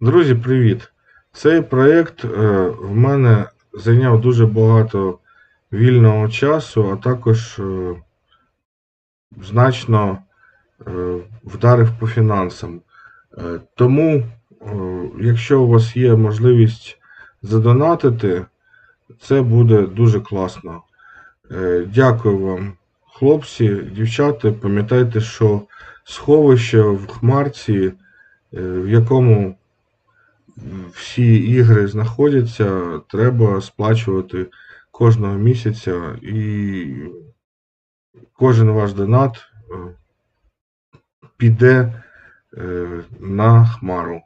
Друзі, привіт! Цей проєкт е, в мене зайняв дуже багато вільного часу, а також е, значно е, вдарив по фінансам. Тому, якщо у вас є можливість задонатити, це буде дуже класно. Дякую вам, хлопці, дівчата. Пам'ятайте, що сховище в Хмарці, в якому всі ігри знаходяться, треба сплачувати кожного місяця, і кожен ваш донат е, піде е, на Хмару.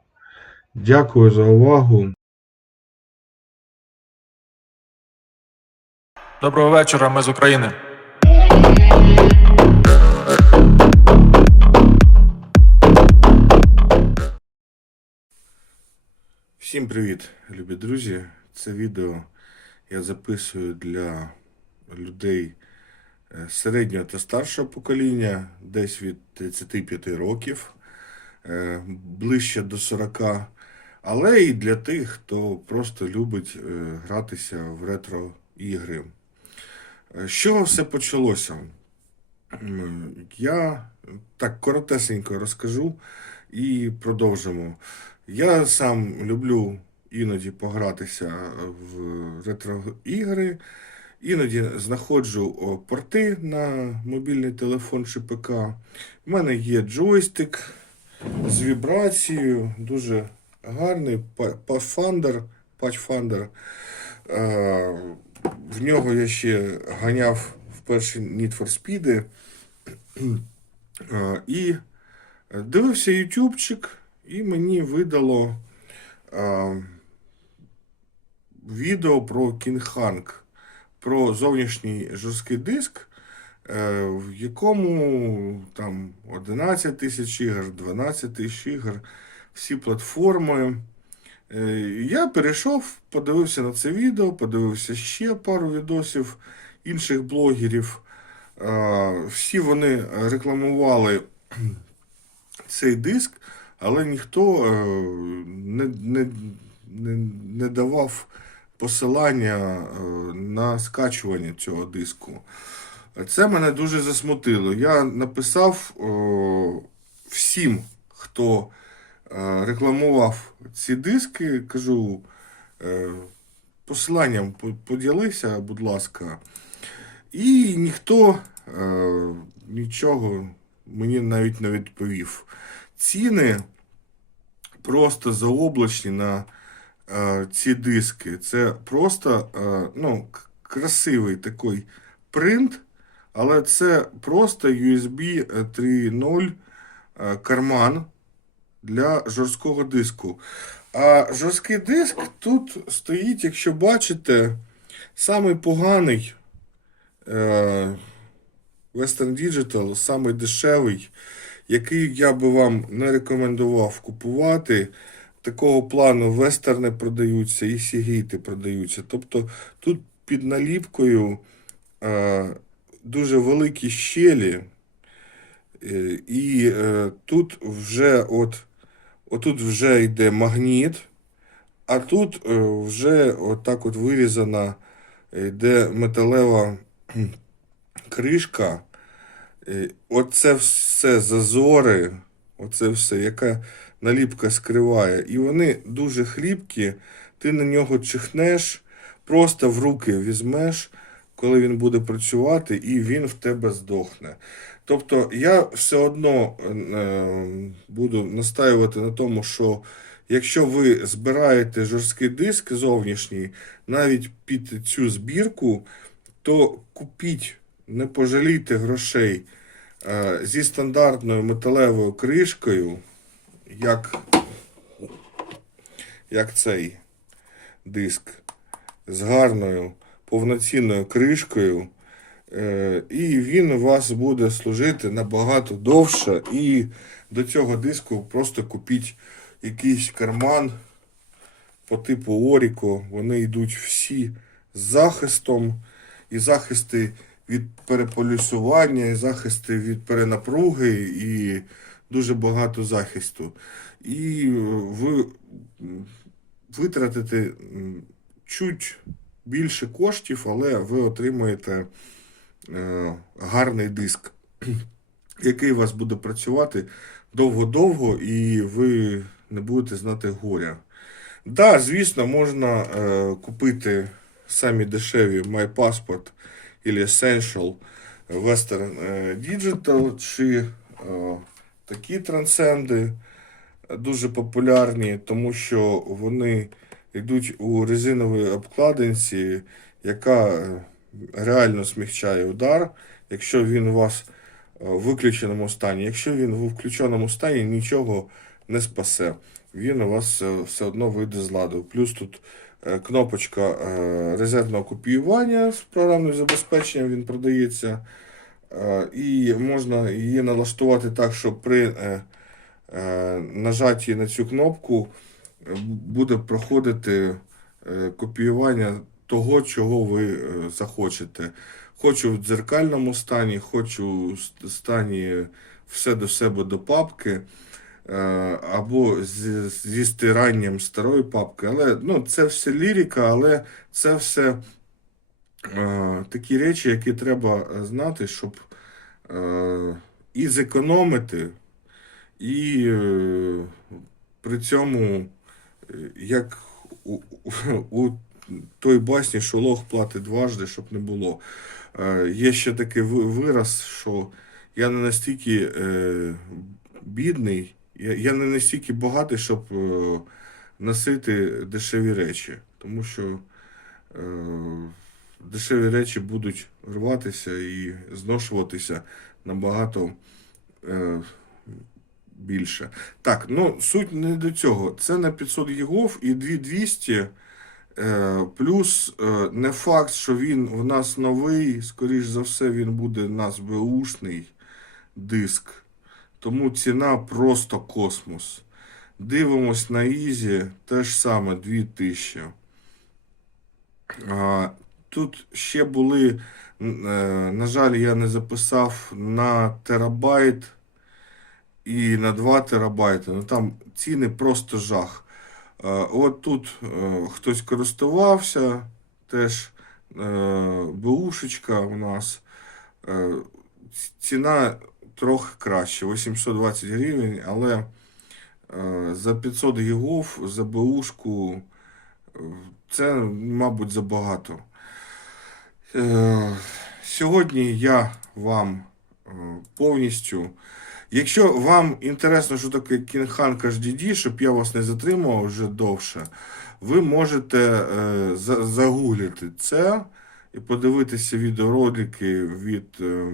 Дякую за увагу. Доброго вечора, ми з України. Всім привіт, любі друзі! Це відео я записую для людей е, середнього та старшого покоління, десь від 35 років, е, ближче до 40, але і для тих, хто просто любить е, гратися в ретро-ігри. З чого все почалося? Я так коротесенько розкажу і продовжимо. Я сам люблю іноді погратися в ретро-ігри, іноді знаходжу порти на мобільний телефон чи ПК. У мене є джойстик з вібрацією, дуже гарний Pathfinder. Pathfinder. В нього я ще ганяв в перші Need for Speed. І дивився ютубчик, і мені видало е, відео про Hang, про зовнішній жорсткий диск, е, в якому там 11 тисяч ігор, 12 тисяч ігор, всі платформи. Е, Я перейшов, подивився на це відео, подивився ще пару відосів інших блогерів. Е, Всі вони рекламували цей диск, але ніхто е, не, не, не, не давав посилання е, на скачування цього диску. Це мене дуже засмутило. Я написав о, всім, хто е, рекламував ці диски, кажу, е, посиланням поділися, будь ласка. І ніхто е, нічого мені навіть не відповів. Ціни просто заоблачні на е, ці диски. Це просто е, ну, красивий такий принт, але це просто USB 3.0 е, карман для жорсткого диску. А жорсткий диск тут стоїть, якщо бачите, самий поганий. Е, Western Digital самий дешевий, який я би вам не рекомендував купувати. Такого плану вестерни продаються і сігіти продаються. Тобто тут під наліпкою е, дуже великі щелі, е, і е, тут вже от, отут вже йде магніт, а тут е, вже отак от вирізана йде металева кришка. Е, Оце все зазори, оце все, яка наліпка скриває. І вони дуже хліпкі, ти на нього чихнеш, просто в руки візьмеш, коли він буде працювати, і він в тебе здохне. Тобто я все одно е, буду настаювати на тому, що якщо ви збираєте жорсткий диск зовнішній, навіть під цю збірку, то купіть, не пожалійте грошей зі стандартною металевою кришкою, як, як цей диск, з гарною повноцінною кришкою. Е, І він у вас буде служити набагато довше. І до цього диску просто купіть якийсь карман по типу Оріко. Вони йдуть всі з захистом. І захисти від переполюсування, і захисти від перенапруги, і дуже багато захисту. І е, ви витратите чуть більше коштів, але ви отримаєте е, гарний диск, який у вас буде працювати довго-довго, і ви не будете знати горя. Да, звісно, можна е, купити самі дешеві MyPassport або Essential Western е, Digital чи е, такі трансценди дуже популярні, тому що вони йдуть у резиновій обкладинці, яка е, реально смягчає удар, якщо він у вас е, в виключеному стані. Якщо він в включеному стані, нічого не спасе. Він у вас е, все одно вийде з ладу. Плюс тут е, кнопочка е, резервного копіювання з програмним забезпеченням він продається. Е, І можна її налаштувати так, щоб при е, е, нажатті на цю кнопку е, буде проходити е, копіювання того, чого ви е, захочете. Хочу в дзеркальному стані, хочу в стані все до себе до папки, е, або з- зі стиранням старої папки. Але ну, це все лірика, але це все е, такі речі, які треба е, знати, щоб е, і зекономити, і е, при цьому, е, як у, у той басні, що лох платить дважди, щоб не було. Е, є ще такий вираз, що я не настільки е, бідний, я, не настільки багатий, щоб е, носити дешеві речі. Тому що е, дешеві речі будуть рватися і зношуватися набагато е, більше. Так, ну суть не до цього. Це на 500 гігов і 2200. Е, плюс не факт, що він в нас новий, скоріш за все, він буде у нас беушний диск. Тому ціна просто космос. Дивимось на Ізі, те ж саме 2000. А, тут ще були, е, на жаль, я не записав на терабайт і на 2 терабайти. Ну там ціни просто жах. От тут е, хтось користувався, теж е, бушечка у нас. Ціна трохи краще, 820 гривень, але е, за 500 гігов за бушку це, мабуть, забагато. Е, Сьогодні я вам е, повністю. Якщо вам інтересно, що таке Kinghan HDD, щоб я вас не затримував вже довше, ви можете е, за- загуглити це і подивитися відеоролики від е,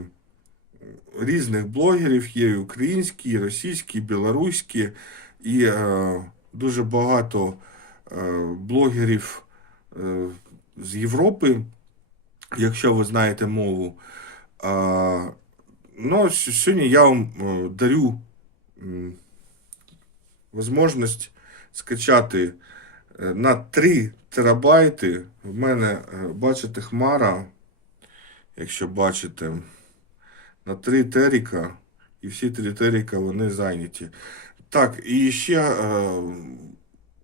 різних блогерів. Є і українські, і російські, і білоруські, і е, дуже багато е, блогерів е, з Європи, якщо ви знаєте мову. А, Ну, сьогодні я вам е, дарю м, можливість скачати е, на 3 терабайти. В мене, е, бачите, хмара, якщо бачите, на 3 теріка, і всі 3 теріка вони зайняті. Так, і ще е,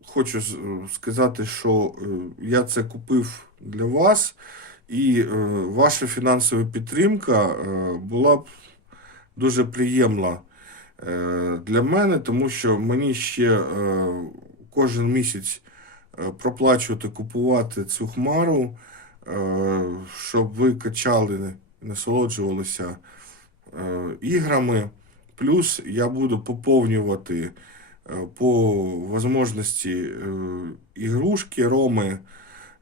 хочу сказати, що е, я це купив для вас, і е, ваша фінансова підтримка е, була б дуже приємна е, для мене, тому що мені ще е, кожен місяць е, проплачувати, купувати цю хмару, е, щоб ви качали, насолоджувалися іграми. Плюс я буду поповнювати е, по можливості е, ігрушки, роми.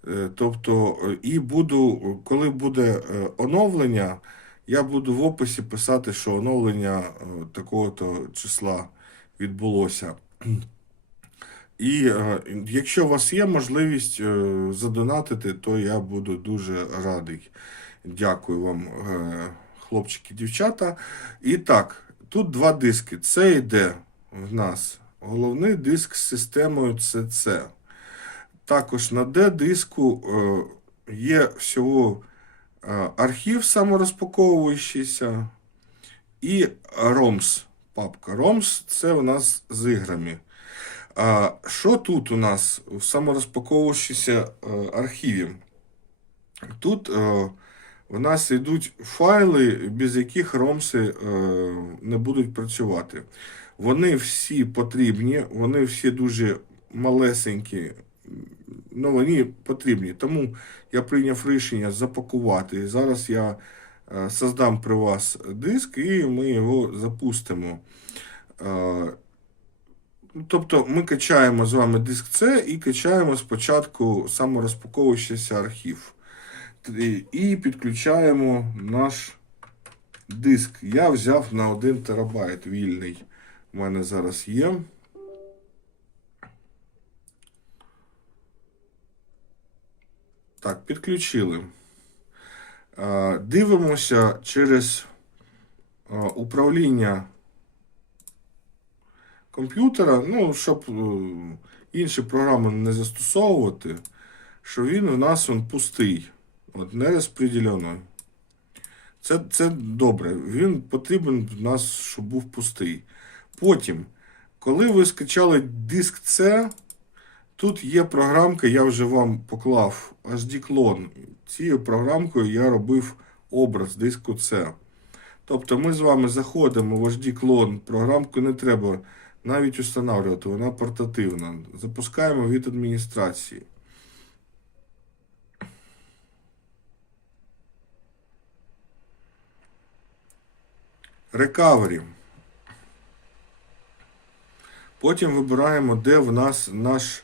Е, Тобто, е, і буду, е, коли буде е, оновлення, я буду в описі писати, що оновлення е, такого-то числа відбулося. І е, якщо у вас є можливість е, задонатити, то я буду дуже радий. Дякую вам, е, хлопчики, дівчата. І так, тут два диски. Це йде в нас головний диск з системою CC. Також на D-диску е, є всього е, архів саморозпаковуючийся і ROMS. Папка ROMS це у нас з іграми. А, що тут у нас в саморозпаковуючому е, архіві? Тут в нас йдуть файли, без яких ромси е, не будуть працювати. Вони всі потрібні, вони всі дуже малесенькі, ну вони потрібні. Тому я прийняв рішення запакувати. Зараз я е, создам при вас диск і ми його запустимо. Е, Тобто ми качаємо з вами диск C і качаємо спочатку саморозпаковуючийся архів. І підключаємо наш диск. Я взяв на 1 терабайт вільний. У мене зараз є. Так, підключили. Дивимося через управління комп'ютера, ну, щоб е, інші програми не застосовувати, що він у нас он пустий, от, не. Це, це добре. Він потрібен в нас, щоб був пустий. Потім, коли ви скачали диск C, тут є програмка, я вже вам поклав HD-клон. Цією програмкою я робив образ диску C. Тобто ми з вами заходимо в HD-клон, програмку не треба навіть встановлювати, вона портативна. Запускаємо від адміністрації. Recovery. Потім вибираємо, де в нас наш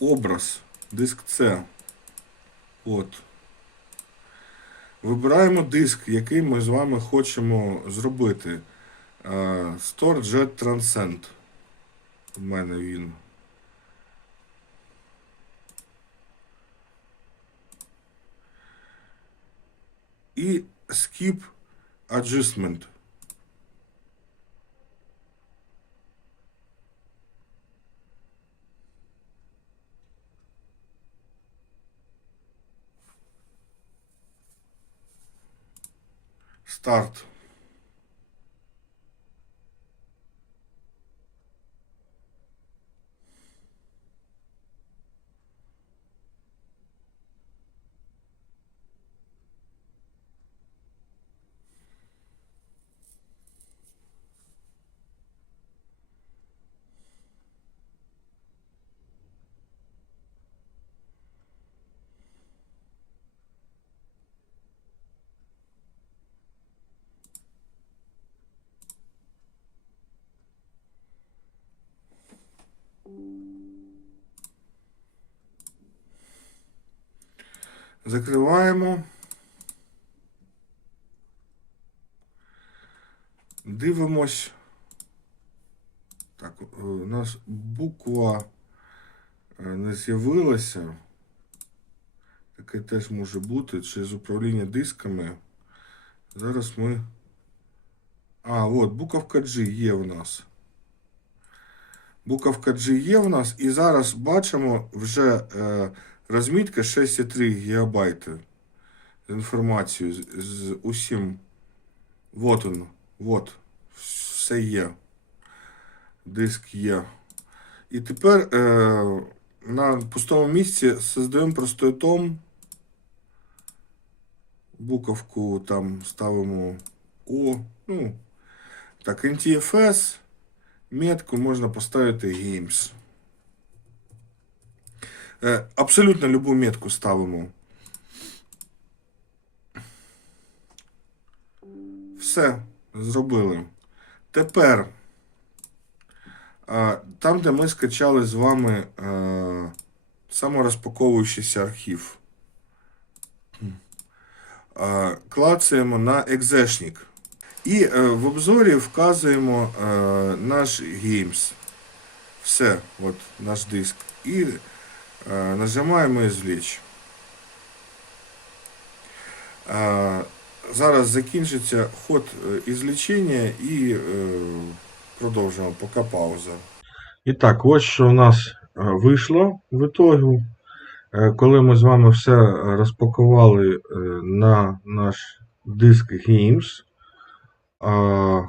образ, диск C. От. Вибираємо диск, який ми з вами хочемо зробити. Е, StoreJet Transcend. У мене він. І Skip Adjustment. Старт. Закриваємо. Дивимось. Так, е, у нас буква е, не з'явилася. Таке теж може бути через управління дисками. Зараз ми. А, от, буковка G є в нас. Буковка G є в нас, і зараз бачимо вже е, розмітка 6,3 ГБ з інформацією, з, усім. Вот він, вот, все є. Диск є. І тепер е, на пустому місці создаємо простой том. Буковку там ставимо О. Ну, так, NTFS. Метку можна поставити Games. Е, Абсолютно любу метку ставимо. Все, зробили. Тепер, е, там, де ми скачали з вами е, саморозпаковуючийся архів, клацаємо на екзешник. І в обзорі вказуємо наш Games. Все, от наш диск. І нажимаємо «Извлечь». Е, зараз закінчиться ход е, ізлічення і е, продовжимо, поки пауза. І так, ось що у нас е, вийшло в ітогу. Е, Коли ми з вами все розпакували е, на наш диск Games, а.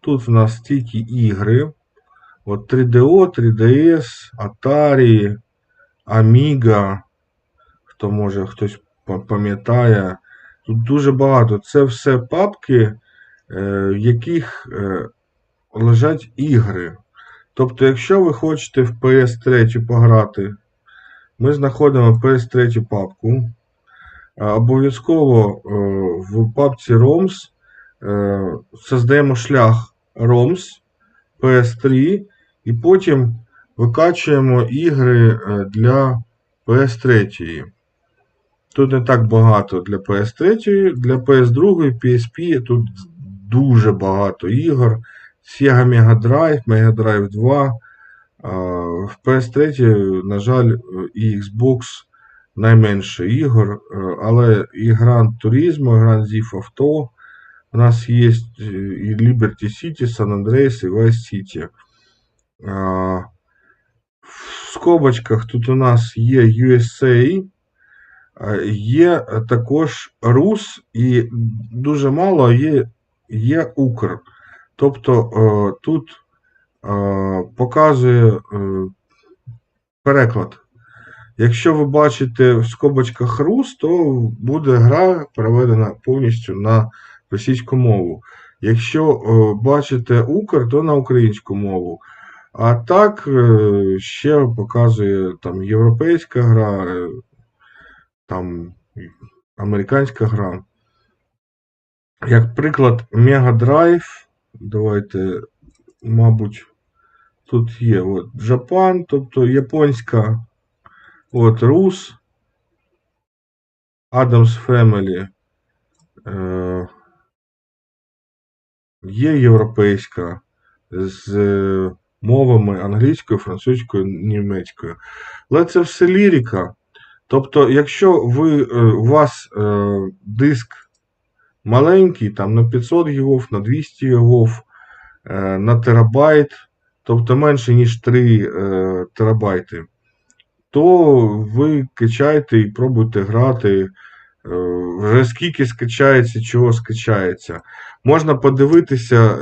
Тут в нас тільки ігри. От 3DO, 3DS, Atari, Amiga, хто може хтось пам'ятає. Тут дуже багато. Це все папки, е, в яких е, лежать ігри. Тобто, якщо ви хочете в PS3 пограти, ми знаходимо PS3 папку. Обов'язково е, в папці ROMs создаємо шлях ROMs PS3 і потім викачуємо ігри е, для PS3. Тут не так багато для PS3, для PS2, PSP тут дуже багато ігор. Sega Mega Drive, Mega Drive 2. В PS3, на жаль, і Xbox найменше ігор, е, але і Gran Turismo, і Gran Theft Auto. У нас є е, і Liberty City, San Andreas, і Vice City. В скобочках тут у нас є USA, є також Рус, і дуже мало є, є Укр. Тобто е, тут е, показує е, переклад. Якщо ви бачите в скобочках Рус, то буде гра переведена повністю на російську мову. Якщо бачите Укр, то на українську мову. А так е, ще показує там європейська гра, е, там американська гра. Як приклад, Mega Drive. Давайте, мабуть, тут є от Japan, тобто японська, от Рус, Adams Family. Е, є європейська з мовами англійською, французькою, німецькою. Але це все лірика. Тобто, якщо ви, е, у вас е, диск маленький, там на 500 гігов, на 200 гігов, е, на терабайт, тобто менше, ніж 3 е, терабайти, то ви качаєте і пробуйте грати. Вже скільки скачається, чого скачається. Можна подивитися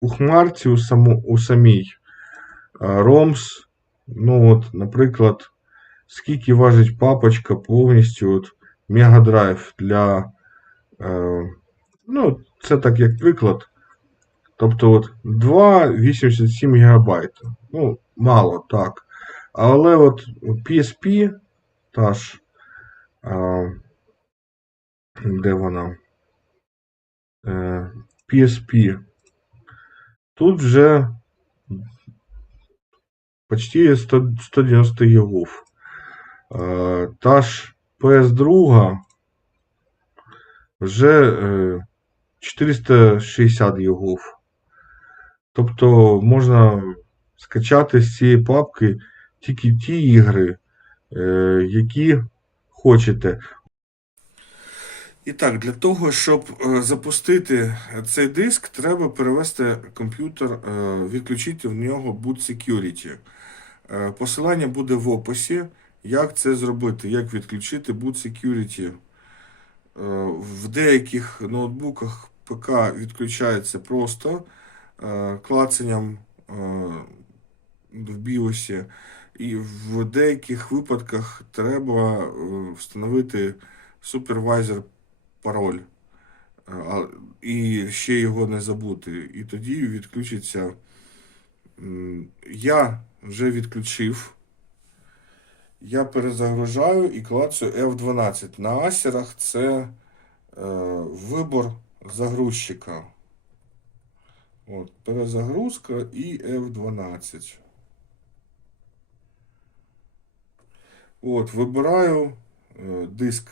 у хмарці у, саму, у самій ROMS. Ну, от, наприклад, скільки важить папочка повністю от, Drive для. Е, ну, це так як приклад. Тобто от 2,87 ГБ. Ну, мало, так. Але от PSP, та ж, е, де вона? Е, PSP. Тут вже почти 100, 190 гігов. Е, та ж PS2 вже е, 460 гігов. Тобто можна скачати з цієї папки тільки ті ігри, е, які хочете. І так, для того, щоб е, запустити цей диск, треба перевести комп'ютер, е, відключити в нього Boot Security. Е, Посилання буде в описі, як це зробити, як відключити Boot Security. В деяких ноутбуках ПК відключається просто клацанням в BIOS. І в деяких випадках треба встановити супервайзер пароль. Е, І ще його не забути. І тоді відключиться. Я вже відключив. Я перезагружаю і клацаю F12. На асерах це е, вибор загрузчика. От, перезагрузка і F12. От, вибираю е, диск.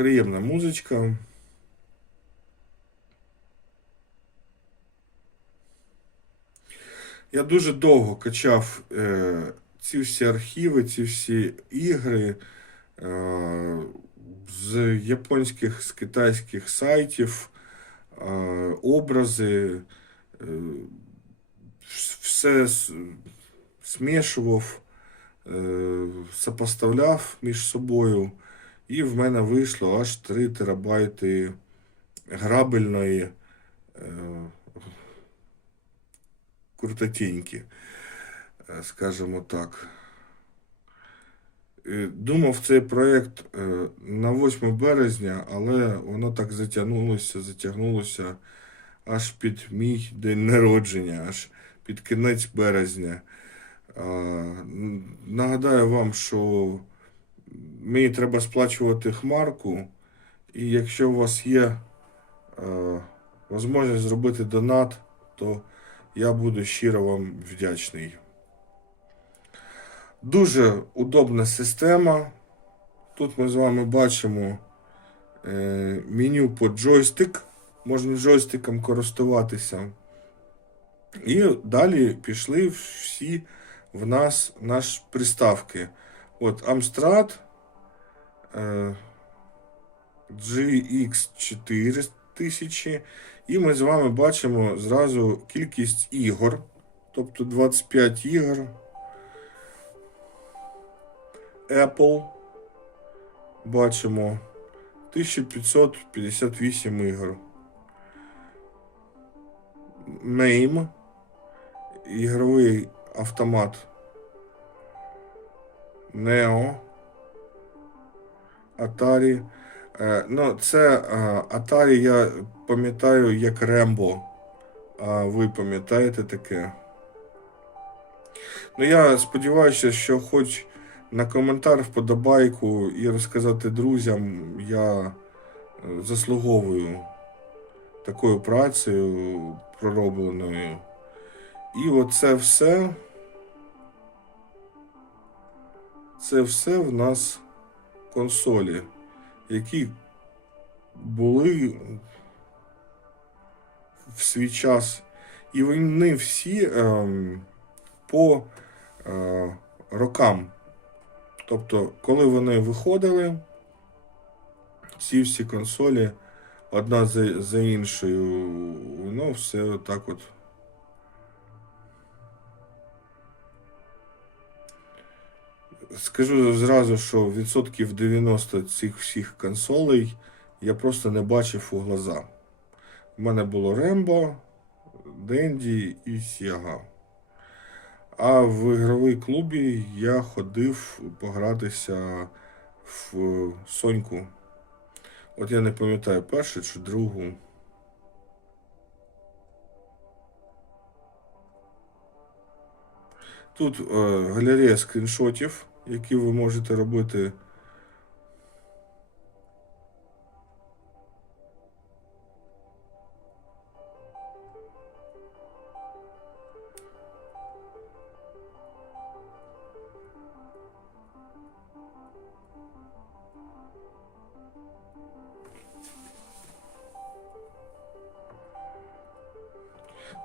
Приємна музичка. Я дуже довго качав е, ці всі архіви, ці всі ігри е, з японських, з китайських сайтів, е, образи, е, все смішував, е, сопоставляв між собою, і в мене вийшло аж 3 терабайти грабельної. Е, крутотенькі, е, скажімо так. Думав цей проєкт е, на 8 березня, але воно так затягнулося, затягнулося аж під мій день народження, аж під кінець березня. Нагадаю вам, що мені треба сплачувати хмарку, і якщо у вас є е, можливість зробити донат, то я буду щиро вам вдячний. Дуже удобна система. Тут ми з вами бачимо е, меню по джойстик. Можна джойстиком користуватися. І далі пішли всі в нас наші приставки. От Amstrad е, GX4000. І ми з вами бачимо зразу кількість ігор. Тобто 25 ігор. Apple. Бачимо 1558 ігор. Name. Ігровий автомат. Neo. Atari. Е, ну, це е, Atari я пам'ятаю як Рембо. А ви пам'ятаєте таке? Ну, я сподіваюся, що хоч на коментар вподобайку і розказати друзям я е, заслуговую такою працею проробленою. І оце все. Це все в нас консолі, які були в свій час. І вони всі ем, по е, рокам. Тобто, коли вони виходили, ці всі консолі одна за, за іншою, воно все так от. Скажу зразу, що відсотків 90 цих всіх консолей я просто не бачив у глаза. У мене було Рембо, Денді і Сєга. А в ігровий клубі я ходив погратися в Соньку. От я не пам'ятаю першу чи другу. Тут е, галерея скріншотів, які ви можете робити.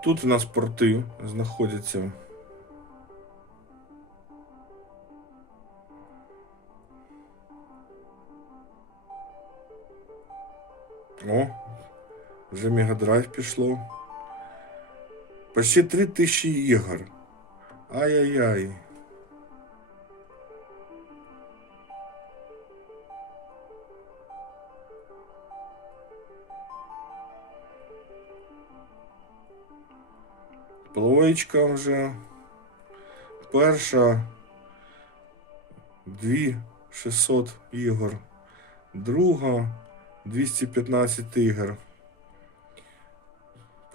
Тут у нас порти знаходяться. Вже Мегадрайв пішло. Почти 3000 ігор. Ай-яй-яй. Плоєчка вже. Перша 2600 ігор. Друга 215 ігор.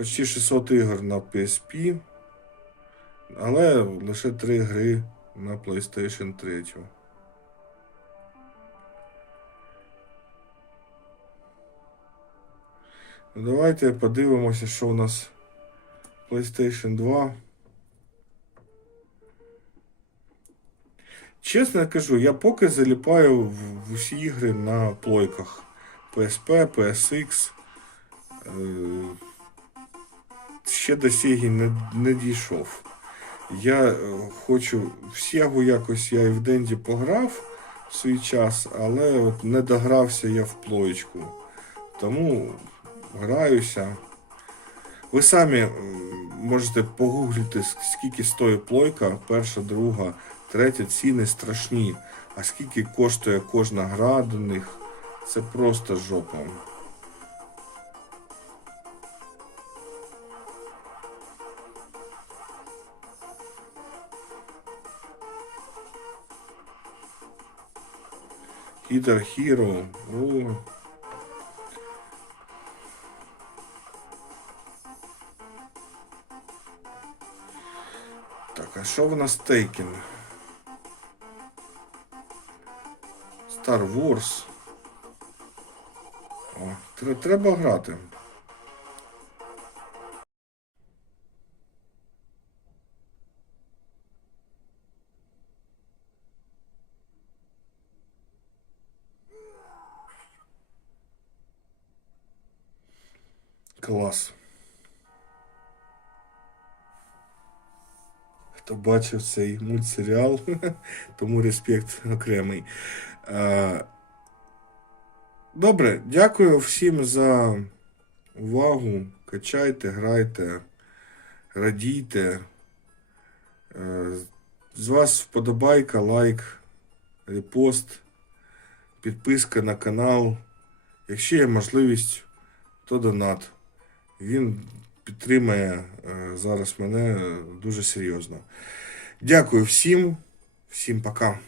Почти 600 ігор на PSP. Але лише 3 гри на PlayStation 3. Ну, Давайте подивимося, що у нас PlayStation 2. Чесно кажу, я поки заліпаю в, в усі ігри на плойках. PSP, PSX. Е, ще до Sega не, не дійшов. Я е, хочу в Сягу якось я і в Денді пограв в свій час, але от не догрався я в плоєчку. Тому граюся. Ви самі можете погуглити, скільки стоїть плойка, перша, друга, третя, ціни страшні. А скільки коштує кожна гра до них, це просто жопа. Guitar Hero. О. Так, а що в нас Тейкен? Star Wars. О, треба грати. Клас. Хто бачив цей мультсеріал, тому респект окремий. Добре, дякую всім за увагу. Качайте, грайте, радійте. Е, З вас вподобайка, лайк, репост, підписка на канал. Якщо є можливість, то донат. Він підтримує е, зараз мене е, дуже серйозно. Дякую всім, всім пока.